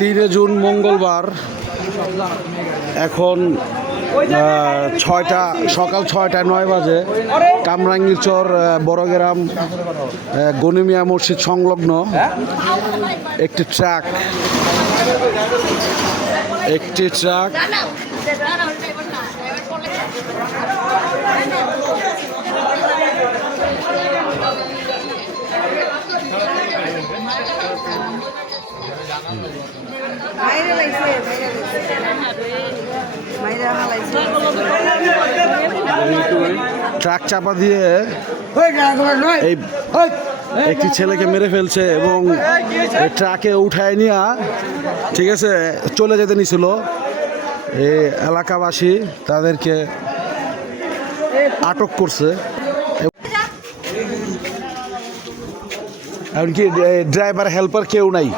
3 June মঙ্গলবার এখন সকাল 6:09 বাজে কামরাঙ্গীরচর বড়গ্রাম গনিমিয়া মসজিদ সংলগ্ন একটি ট্রাক ট্রাক চাপা দিয়ে এই একটি ছেলেকে মেরে ফেলছে এবং এই ট্রাকে উঠায় নিয়ে ঠিক আছে চলে যেতে নিছিল এই এলাকাবাসী তাদেরকে আটক করছে। এমনকি ড্রাইভার হেল্পার কেউ নাই।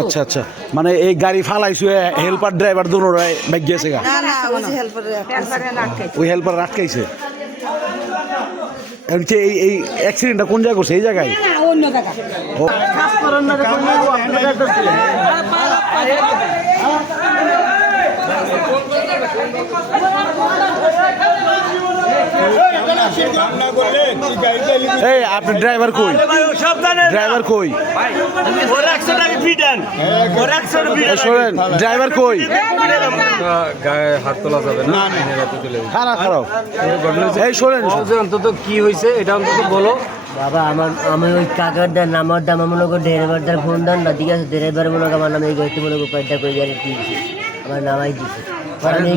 আচ্ছা আচ্ছা, মানে এই গাড়ি ফালাইছো হেল্পার ড্রাইভার দুটোরাই ব্যাগ গেছে গা, ওই হেল্পার আটকাইছে। এমনকি এই অ্যাক্সিডেন্টটা কোন জায়গায় করছে? এই জায়গায় অন্য জায়গায় এই আপনার ড্রাইভার কই? ড্রাইভার কই? শোনেন, ড্রাইভার কই? গায়ে হাত তোলা যাবে না। এই শোনেন, অন্তত কি হয়েছে এটা অন্তত বলো। বাবা আমি ওই কাকারদার নামার দাম মনে করো ড্রাইভারদার ফোন দেন না, ঠিক আছে ড্রাইভার মনে করো আমার নামে এই গাড়িতে মনে করো কয়েকটা করে গাড়ি দিয়েছে, আমার নামাই দিছে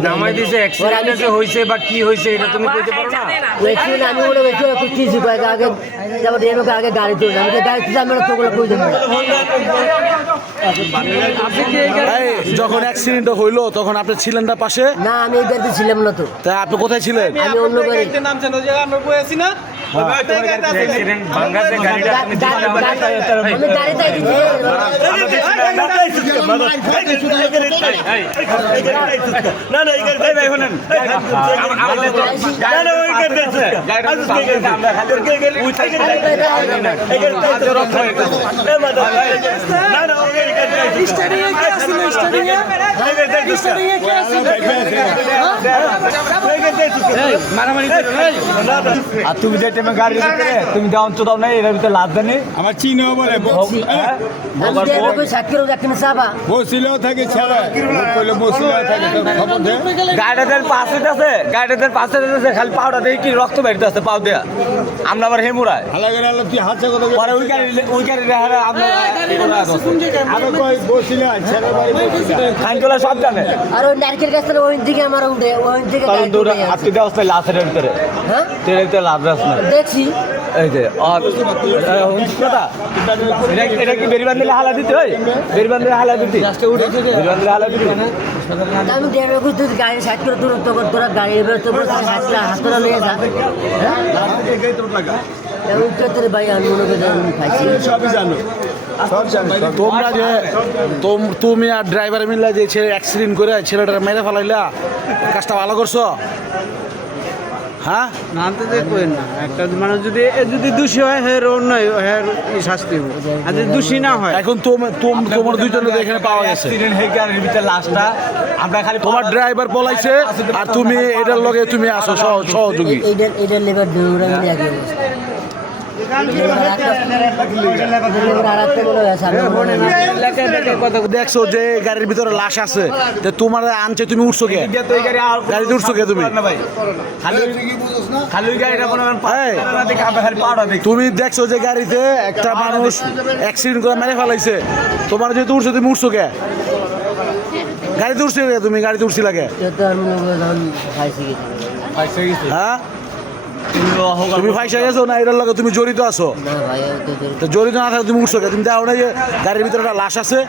নামাই দিছে। অ্যাক্সিডেন্ট হয়েছে বা কি হয়েছে এটা তুমি কইতে পারো না? ওইখানে আমি মনে করছি কিছু কয়েক আগে যেমন ড্রাইভারকে আগে গাড়ি তুলে আমি গাড়ি তুলে আমরা তোগুলো কই দেবো। যখন অ্যাক্সিডেন্ট হইলো তখন আপনি ছিলেন না পাশে? না, আমি এই গাড়িতে ছিলাম না তো। তা আপনি কোথায় ছিলেন? আমি অন্য গাড়ি আর তুমি যে টাইমে গাড়ি ভিতরে তুমি দাও তো দাও নাই এর ভিতরে লাভ জানি আমার চিনো বলে বসিলেও থাকে ছাড়া কইলে বসিলেও থাকে খবর দে। গাড়িটার পাশে আছে, গাড়িটার পাশে আছে, খালি পাউডার দিয়ে কি রক্ত বেরিয়ে আছে পাউ দেয়া। আমরা আবার হেমুরায় হালা করে আলো তুই হাতে কথা পরে ওই গাড়ি হারা আমরা আমি কই বসিলে ছাড়া বাড়ি বসিলে খানটোলা সব জানে। আর ওই নারকেল গাছ ওই দিকে আমার উঠে ওই দিকে তখন দৌড়া আজকে দেওয়া হচ্ছে লাশের ভিতরে। হ্যাঁ তেলের ভিতরে লাভ রাস না দেখছি এই যে কথা এটা কি বেরিবান দিলে হালা দিতে হয়? বেরিবান দিলে হালা দিতে বেরিবান দিলে হালা দিতে আমি ড্রাইভার করতে গাড়ি সাইড করে দূরত্ব করে তোরা গাড়ি এবার তো হাতটা নিয়ে যা তোর ভাই আমি মনে করি খাইছি সবই জানো সব জানো। তোমরা যে তুমি আর ড্রাইভার মিললা যে ছেলে অ্যাক্সিডেন্ট করে ছেলেটা মেরে ফেলাইলা, কাজটা ভালো করছো? হ্যাঁ, নামতে দেখবেন না একটা মানুষ যদি দোষী হয় হের অন্যায় হের শাস্তি হবে, আর যদি দোষী না হয়। এখন তোমার দুইজনের এখানে পাওয়া গেছে। অ্যাক্সিডেন্ট হয়ে গাড়ির ভিতরে লাশটা আমরা খালি তোমার ড্রাইভার পলাইছে আর তুমি এটার লগে তুমি আসো সহযোগী। এইটার লেবার দৌড়া মিলে আগে দেখছো যে গাড়ির ভিতরে লাশ আছে, তোমার আনছে, তুমি উঠছো কে? গাড়িতে উঠছো কে তুমি? তুমি দেখছো যে গাড়িতে একটা মানুষ অ্যাক্সিডেন্ট করে মেরে ফেলাইছে, তোমার যেহেতু উঠছো তুমি উঠছো কে? গাড়িতে উঠছো কে? তুমি গাড়িতে উঠছিলা কে? হ্যাঁ, তুমি ফাইসা গেছো না এটার লগে তুমি জড়িত আছো? জড়িত না থাকলে তুমি উঠছো কে? তুমি দেখো না যে গাড়ির ভিতরে একটা লাশ আছে?